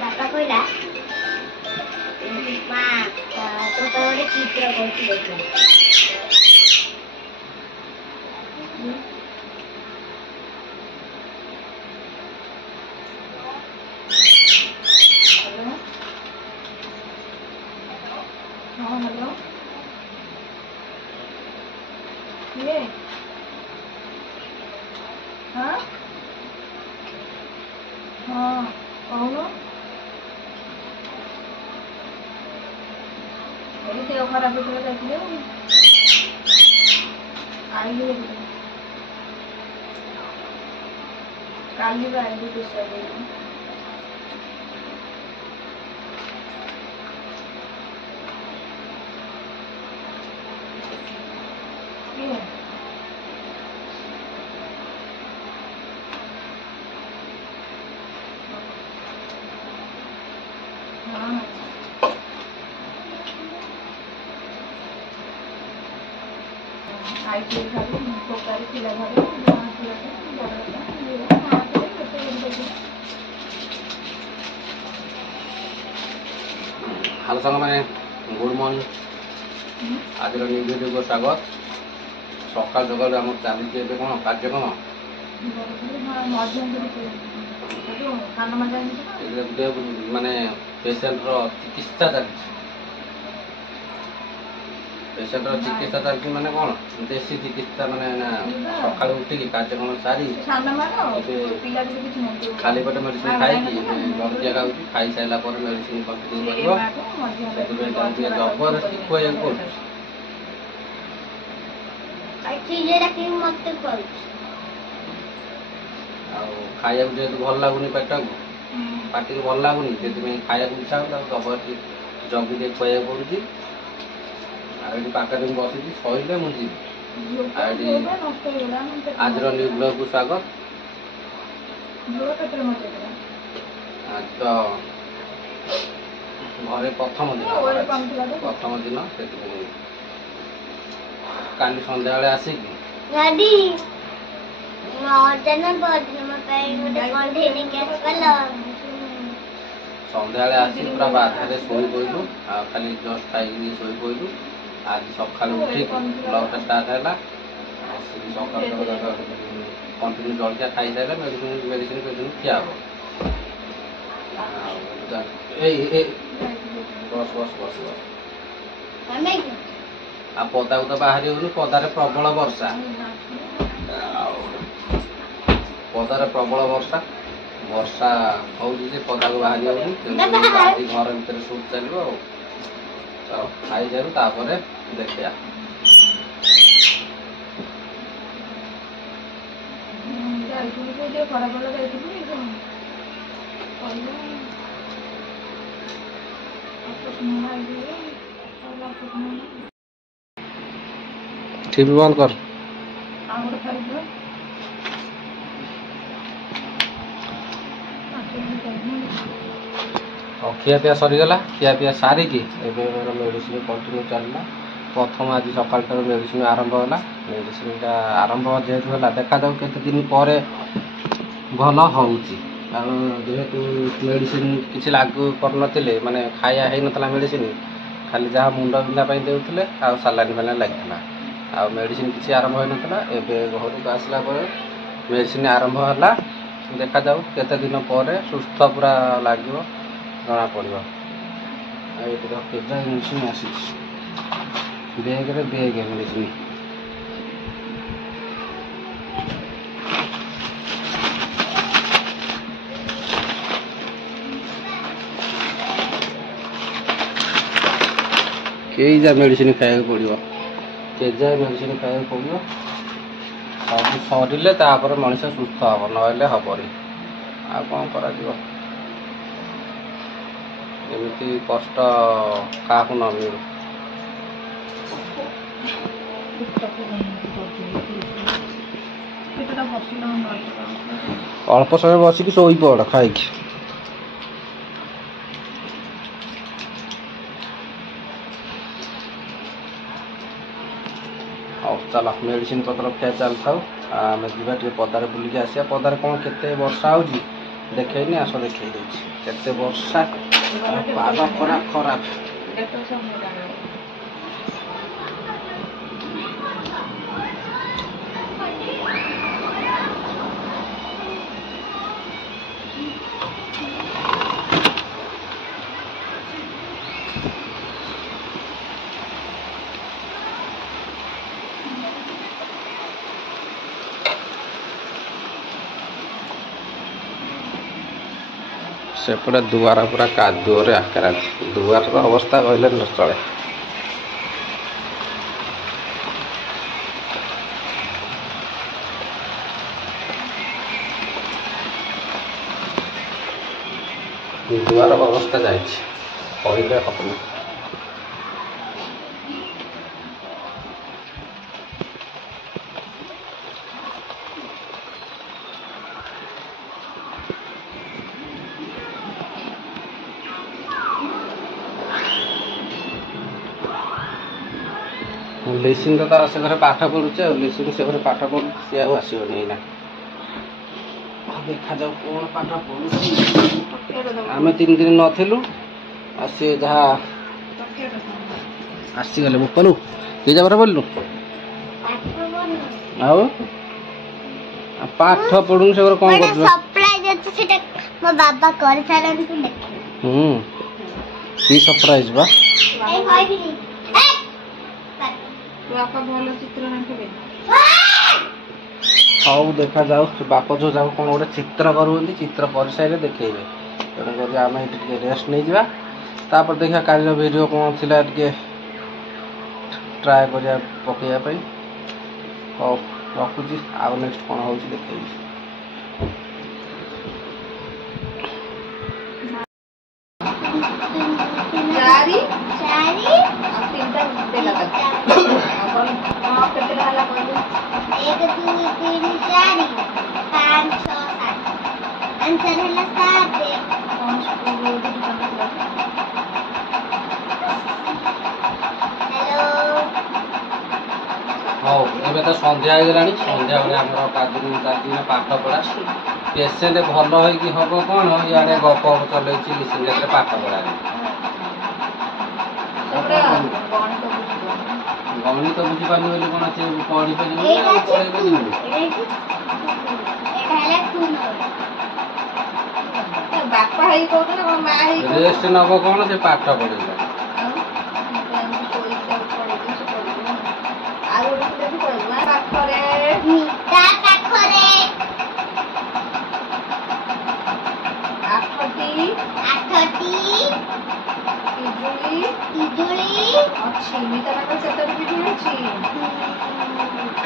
ବାପା କହିଲା ମା ତୋ ପାଇଁ ଗୋଟେ ଚିତ୍ର କରୁଛି ଦେଖିବା। हाँ हेलो ये हाँ हाँ कौन ये देह खराब होता जाती आइए काली आइए दूसरा आईटी खाली पोकारी पिला घरे हेलो सांग मैंने गुड मॉर्निंग आज न्यू वीडियो को स्वागत सकाल सकाल आम चली कौन कार्यक्रम माने पेसेंट चिकित्सा चली पेसेंट चिकित्सा चलती माने कौन देसी चिकित्सा माने सकाल उठिक कार्यक्रम सारी खाली पेट मेडिसिन खाई जल्दिया खाऊँ खाई सारा मेडिसिन कंटिन्यू कर जबरदस्ती खुआ खाया जेहतु भल लगुनि पेट को पार्टी को भल लगुनि से खाया इच्छा हो जबरदस्ती जगि खुआ पड़ुची पाखे बस सही मुझे आज न्यू ब्लॉग को स्वागत आज तो घरे प्रथम दिन से काली संध्या आसिक संध्या आसिक पूरा बाधारे शोई पड़लु खाली जस्ट खाई शोई पड़लु आज सकाल उठिक ब्लॉग स्टार्ट है सकाल कंटिन्यू जल्दिया खाई सारे मेडिसिन मेडिसिन खिया बस बस बस बस आ पदा को तो बाहर होनी पदार प्रबल वर्षा पदार प्रबल वर्षा वर्षा हो पदा को बाहर होनी घर भर शूट चलो चलो खाई सारू तापर देखिया टीवी बंद कर खिया पिया सरीगला खिया पिया सारिकी मेडिसिन कंटिन्यू चलला प्रथम आज सकाल मेडिसिन आरंभ है मेडिसिन आरंभ जेहेतु है देखा जाऊ केते दिन पर भल जेहेतु मेडिसिन किसी लागू करनथिले माने खाया है नथला मेडिसिन खाली जहाँ मुंड बिंधा देउथिले आ सालाइन फालाइन लगी आ मेडिसिन किसी आरंभ हो नथला एबे घर को आसला पर मेडिसिन आरंभ है देखा जाऊ केते दिन पर सुस्थ पूरा लागिवो जना पड़ो ये मेडिसिन आसी बेगे बेगे मेडिसिन कई जा मेडिसिन खाया पड़ो केजा मेडिसिन खाया पड़ो सब सरिले मनीष सुस्थ हम ना हेनी आ कौन कर एमती कष्ट क्या न मिलू अल्प समय बसिक शोई पड़ खाई चल मेडिसिन पत्र खिया चल था आम जा पदार बुलिक आसा पदार कौन केते वर्षा हो ଦେଖେଇନି ଆସ ଦେଖେଇ ଦଉଛି କେତେ ବର୍ଷା ପାଗ ପୁରା ଖରାପ। ଦେଖ ସବୁ ଜାଣା ସେପଟେ ଦୁଆର ପୁରା କାଦୁଅରେ ଆକ୍ରାନ୍ତ। ଦୁଆରର ଅବସ୍ଥା କହିଲେ ନ ଚଳେ। ଦୁଆର ଅବସ୍ଥା ଯାଇଛି କହିଲେ ହବନି। ଲିସିଂ ତ ତାର ସେ ଘରେ ପାଠ ପଢୁଛି ଆଉ ଲିସିଂ ସେ ଘରେ ପାଠ ପଢୁଛି ସିଏ ଆଉ ଆସିବନି ଏଇନା। ଦେଖାଯାଉ କଣ ପାଠ ପଢୁଛି। ଆମେ 3 ଦିନ ନଥିଲୁ ଆଉ ସିଏ ଯାହା ଆସିଗଲେ ବୋପାଲୁ କି ଜାଗାରେ ବୋଲିଲୁ ଆଉ ପାଠ ପଢୁନି ସେ ଘରେ କଣ କରୁଛୁ? ସରପ୍ରାଇଜ ଅଛି ସେଟା ମୋ ବାବା କରି ସାରନ୍ତି ଦେଖ। କି ସରପ୍ରାଇଜ ବା? ଏଇ କହିବି ବାପା ଭଲ ଚିତ୍ର ଆଙ୍କିବେ। ହଉ ଦେଖାଯାଉ ବାପ ଯୋଉ ଯାଉ କଣ ଗୋଟେ ଚିତ୍ର କରୁଛନ୍ତି ଚିତ୍ର କରିସାରିଲେ ଦେଖେଇବେ। ତେଣୁକରି ଆମେ ଏଠି ଟିକେ ରେଷ୍ଟ ନେଇଯିବା ତାପରେ ଦେଖିବା କାଲିର ଭିଡ଼ିଓ କଣ ଥିଲା ଟିକେ ଟ୍ରାଏ କରିବା ପକେଇବା ପାଇଁ। ହଉ ରଖୁଛି ଆଉ ନେକ୍ସଟ କଣ ହେଉଛି ଦେଖେଇବି। ଚାରି ଚାରି ଆଉ 3ଟା ଦେଲା ତାକୁ ଆଉ କେତେଟା ହେଲା କହିଲୁ? 1 2 3 4 5 6 7 आंसर ହେଲା 7। କଣ ସ୍କୁଲ हेलो ହଉ ଏବେ ତ ସନ୍ଧ୍ୟା ହେଇଗଲାଣି। ସନ୍ଧ୍ୟାବେଳେ ଆମର କାର୍ଯ୍ୟ ଚାଲିଛି ପାଠ ପଢ଼ା। ପେସେଣ୍ଟ ଭଲ ହେଇକି ହବ କଣ ଇଆଡ଼େ ଗପ ଚଲେଇଛି ଲିସିଂରେ ପାଠ ପଢ଼ାରେ। ଗଣିତ ବୁଝିପାରୁନି ବୋଲି କଣ ସେ ପଢ଼ିପାରିବନି ଏଇଟା ଆଉ ଅଛି ପଢ଼େଇ ଟୁ ପାରିବନି। ଏଇଟା ହେଲା 2 ନମ୍ବର। ବାପା ହେଇ କହୁଛ ନା କଣ ମା ହେଇ କହୁଛ? ରେଷ୍ଟ ନବ କଣ ସେ ପାଠ ପଢ଼େଇଲା। ଆଉ ଗୋଟେ ପିଲା ବି ପଢିବ ପାଖରେ ତା ପାଖରେ 8ଟି ପିଜୁଳି ଅଛି। ମିତା ପାଖରେ କେତୋଟି ପିଜୁଳି ଅଛି?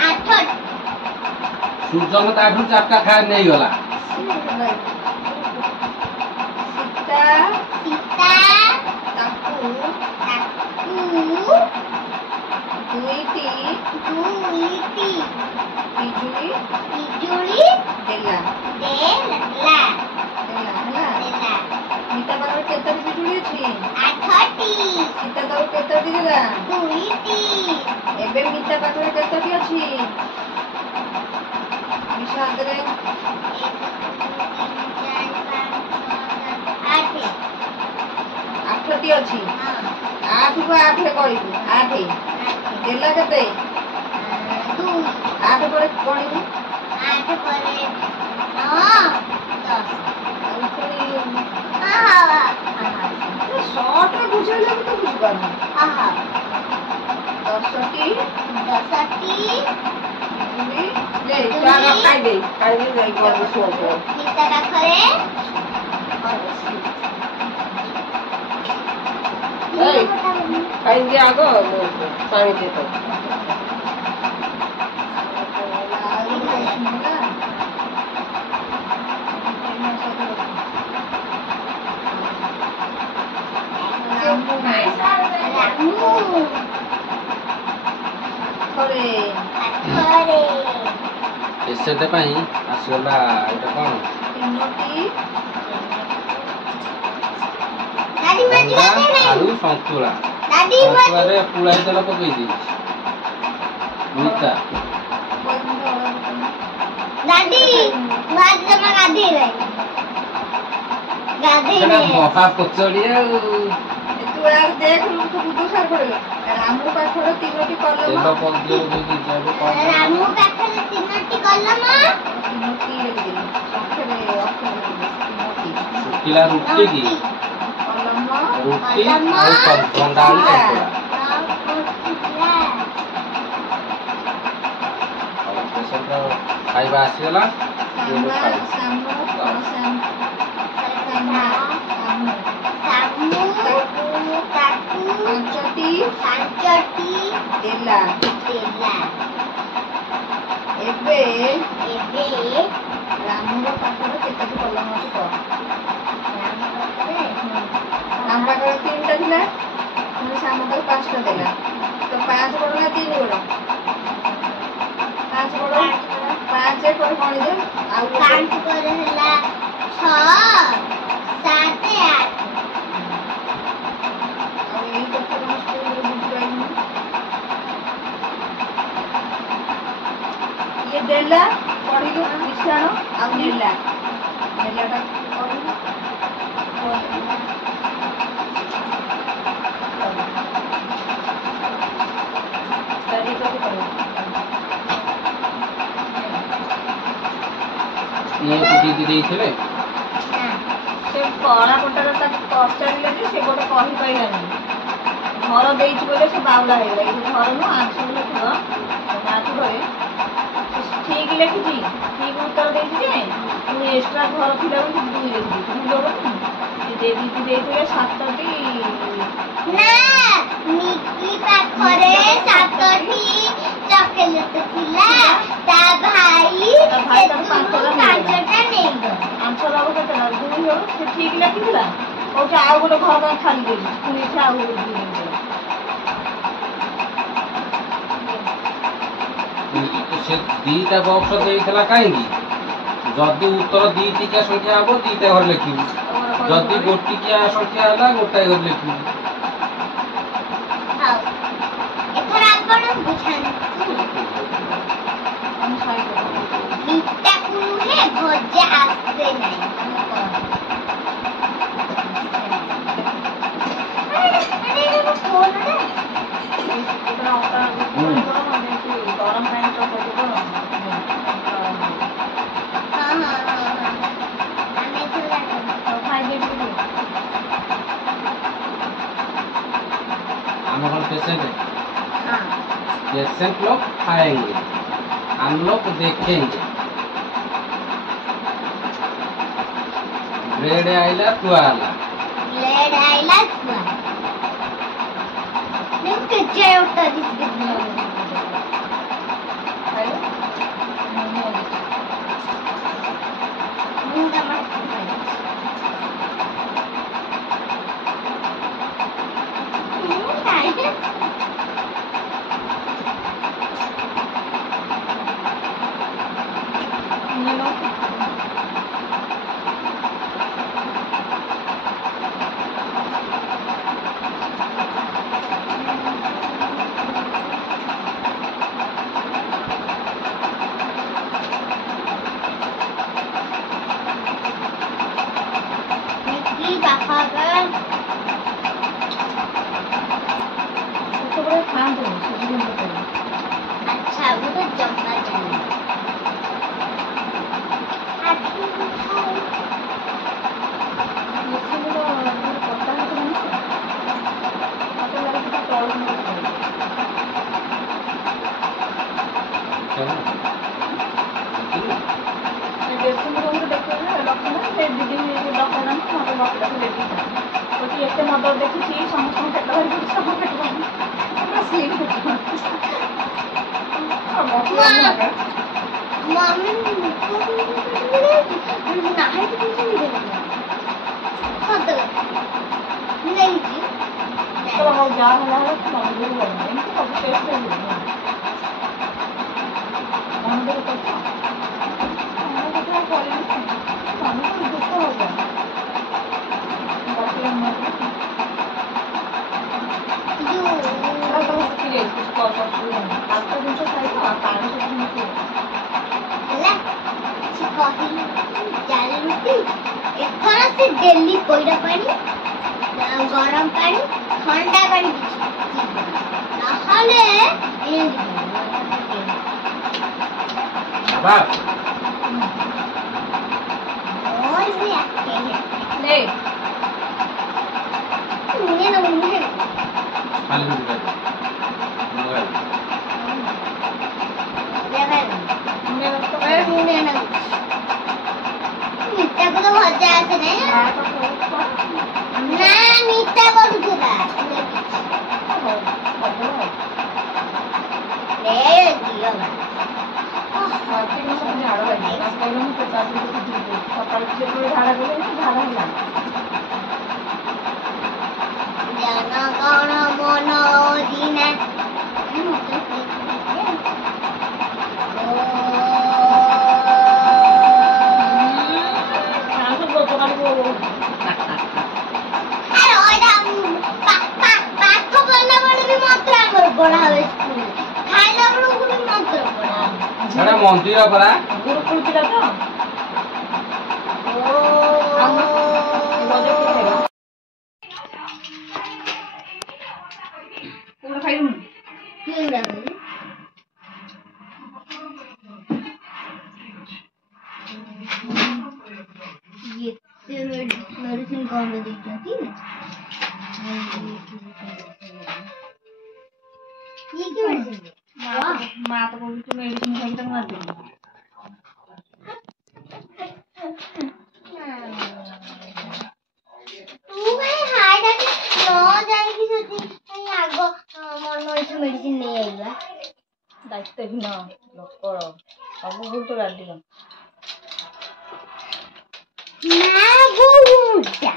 8। ସୂର୍ଯ୍ୟଙ୍କ ତାଠୁ 4ଟା ଖାଇ ନେଇଗଲା। ସୀତା ତାକୁ ଦୁଇଟି ପିଜୁଳି ଦେଲା। ମିତା ପାଖରେ କେତୋଟି ପିଜୁଳି ଅଛି? 8ଟି। ସୀତା ତାକୁ କେତୋଟି ଦେଲା? 2ଟି। ଏବେ ମିତା ପାଖରେ କେତୋଟି ଅଛି? ବିଷୟରେ 8ଟି ଅଛି। 8କୁ 8ରେ କହିବୁ 8 ଦେଲା କେତେ? 2। 8 ପରେ ଗଣିବୁ 8 ପରେ 9 10। ଆଉ ପୁଣି ସର୍ଟରେ ବୁଝେଇଲେ ବି ତ ବୁଝିପାରୁନି। 10ଟି ଖାଇଦେ ଯାଇ ଘରକୁ ଶୁଅ। ମିତା ପାଖରେ ଖାଇଦି ଆଗ ପାଣି ଦେଇ ପେସେଣ୍ଟ ପାଇଁ ଆସିଗଲା ଏଇଟା କଣ ଅଣ୍ଡା ଆଳୁ ସନ୍ତୁଳା। ସନ୍ତୁଳାରେ ପୁଳାଇ ତେଲ ପକେଇ ଦେଇଛି ମିତା। ଗାଧେଇନେ ମହା ପଚଡି ଆଉ ତୁ ଆଉ ଦେଖ ତୁ ବୁଧୁ ସାର ପଡିବ ରାମୁ ପାଖରେ 3ଟି କଲମ ତେଲ ପକେଇ ଦେଇକି ଯାବୁ କଣ ରାମୁ ପାଖରେ 3ଟି କଲମ 3ଟି ଲେଖିଦେଲି ସଂଖ୍ୟାରେ ଅକ୍ଷର ଲେଖିଦେଲି 3ଟି ଶୁଖିଲା ରୁଟି କି କଲମ ରୁଟି ଆଉ ଭଣ୍ଡା ଆଳୁ ସନ୍ତୁଳା ଆଉ ପେସେଣ୍ଟ ଖାଇବା ଆସିଗଲା ଇଏ ବି ଖାଉ। ପାଞ୍ଚଟି ଦେଲା ଏବେ ରାମୁର ପାଖରେ କେତୋଟି କଲମ ଅଛି କହ ରାମ ପାଖରେ 3ଟା ଥିଲା ପୁଣି ଶ୍ୟାମ ତାକୁ 5ଟା ଦେଲା ତ 5 ବଡ ନା 3 ବଡ 5 ବଡ 5 ପରେ ଗଣିଦେ ଆଉ 5 ପରେ ହେଲା 6 7 8 ଆଉ ଏଇ କଥା କଣ ସ୍କୁଲରେ ବୁଝିପାରିଲୁନି ଇଏ ଦେଲା ପଢିଲୁ ମିଶ୍ରଣ ଆଉ ନେଲାଟା ପଢିଲୁ ଇଏ ଦିଦି ଦେଇଥିଲେ ସେ କଳା ପଟାର ତାକୁ ପଚାରିଲେ ଯେ ସେ ଗୋଟେ କହିପାରିଲାନି ଘର ଦେଇଛି ବୋଲେ ସେ ବାଉଳା ହେଇଗଲା ଏଇ ଘର ନୁହଁ ଆଂଶ ଲେଖିବ ମାଥରେ ଠିକ ଲେଖିଛି ଠିକ ଉତ୍ତର ଦେଇଛି ଯେ ପୁଣି ଏକ୍ସଟ୍ରା ଘର ଥିଲା ବୋଲି 2 ଲେଖିଦେଇଛି ଦିଦି ଦେଇଥିଲେ 7ଟି ନା ମିକି ପାଖରେ 7ଟି ଚକୋଲେଟ ଥିଲା ତା ଭାଇ ସେଥିରୁ 5ଟା ନେଇଗଲା ଆନ୍ସର ହବ କେତେ ନା 2 ହବ ସେ ଠିକ ଲେଖିଥିଲା କହୁଛି ଆଉ ଗୋଟେ ଘର ପାଇଁ ଖାଲି ଦେଇଛି ପୁଣି ଏଠି ଆଉ ଗୋଟେ ସେ ଦିଟା ବକ୍ସ ଦେଇଥିଲା କାହିଁକି ଯଦି ଉତ୍ତର 2ଟିକିଆ ସଂଖ୍ୟା ହବ 2ଟା ଘରେ ଲେଖିବୁ ଯଦି ଗୋଟିକିଆ ସଂଖ୍ୟା ହେଲା ଗୋଟାଏ ଘରେ ଲେଖିବୁ ହଉ ଏଥର ଆପଣ ବୁଝାନ୍ତୁ ମିଠାକୁ ନୁହେଁ ଭଜା ଆସେ ନାହିଁ ଗରମ ପାଣି ଚକଟି हम कौन पेशेंट है पेशेंट लोग खाएंगे हम लोग देखेंगे ब्रेड आइला तुआला ब्लेड आइला तुआ निम्न जय उत्तर दिस मुंडा मत अच्छा वो तो जम्मा जाना एत मदर देखी समस्त पेट मम्मी नहीं नहीं जी तो जहाँ मम्मी सब टेस्ट एथर से डेली कोईरा पानी गरम पानी ठंडा पानी नहले बाबा और भी आके ले मुझे ना मुझे खाली दूध दे देखा मैं तो मुझे ना मिठा को तो भजा आसे नहीं हां तो कोई ना मिठा କରୁଥିଲା ले दियो ना जन गण मन दिना अरे ओइरा पाठ पढ़ला बड़े भी मंत्र हमर पढ़ा हवे स्कूल खाइला बड़े को भी मंत्र पढ़ा ସେଟା ମନ୍ଦିର ପରା गुरुकुल पिला तो पूरा खाई दूं ये मेडिसिन कौन दे देती है ये क्या मेडिसिन मां तो बोली तू मेडिसिन खाई तो मार दे तू कहीं हाय जाके न जाने की सोची कहीं आगो मन में मेडिसिन ले आईबा दायित्व भी ना लोकर सब भूल तो डाल दिया ना बुटा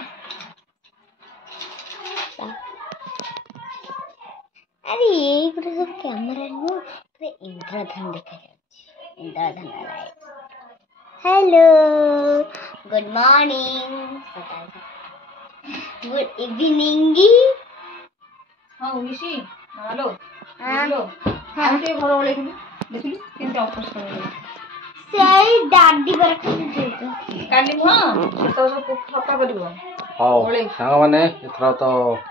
अरे ये पूरा सब कैमरा नो पूरा इंद्रधन देखा जाଉଛି इंद्रधन light hello good morning good evening हां उनिशी हेलो हाँ। हेलो हाँ। हम ते घर वाले देखिलु केनते ऑफिस कर ସେଇ ଡାଡି ବରଖା ଦେଇଛ କାଲି ନୁହଁ ସେ ତ ସବୁ ସଫା କରିବ ହଉ ସାଙ୍ଗମାନେ ଏଥର ତ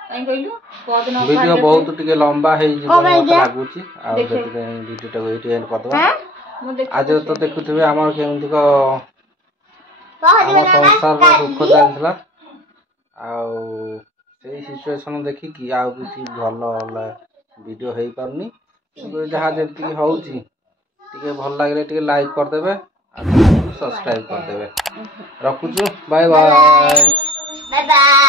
କାଇଁ କହିଲୁ ପରଦିନ ଭିଡିଓ ବହୁତ ଟିକେ ଲମ୍ବା ହେଇଯିବ କଣ ପାଇଁ ମତେ ଯେ? ଲାଗୁଛି ଆଉ ଦେଖେ। ସେଥିପାଇଁ ଭିଡିଓଟାକୁ ଏଇଠି ଏଣ୍ଡ କରିଦବା ମୁଁ ଦେଖି ଆଜି ତ ଦେଖୁଥିବେ ଆମର କେମିତି ଆମ ପହଦିନ ସଂସାରର ଦୁଃଖ କାଲି ଚାଲିଥିଲା ଆଉ ସେଇ ସିଚୁଏସନ ଦେଖିକି ଆଉ କିଛି ଭଲ ଭିଡିଓ ହେଇପାରୁନି କିନ୍ତୁ ଯାହା ଯେତିକି ହଉଛି ଟିକେ ଭଲ ଲାଗିଲେ ଟିକେ ଲାଇକ୍ କରିଦେବେ ଆଉ ସବସ୍କ୍ରାଇବ କରିଦେବେ ରଖୁଛୁ ବାଏ ବାଏ ବାଏ ବାଏ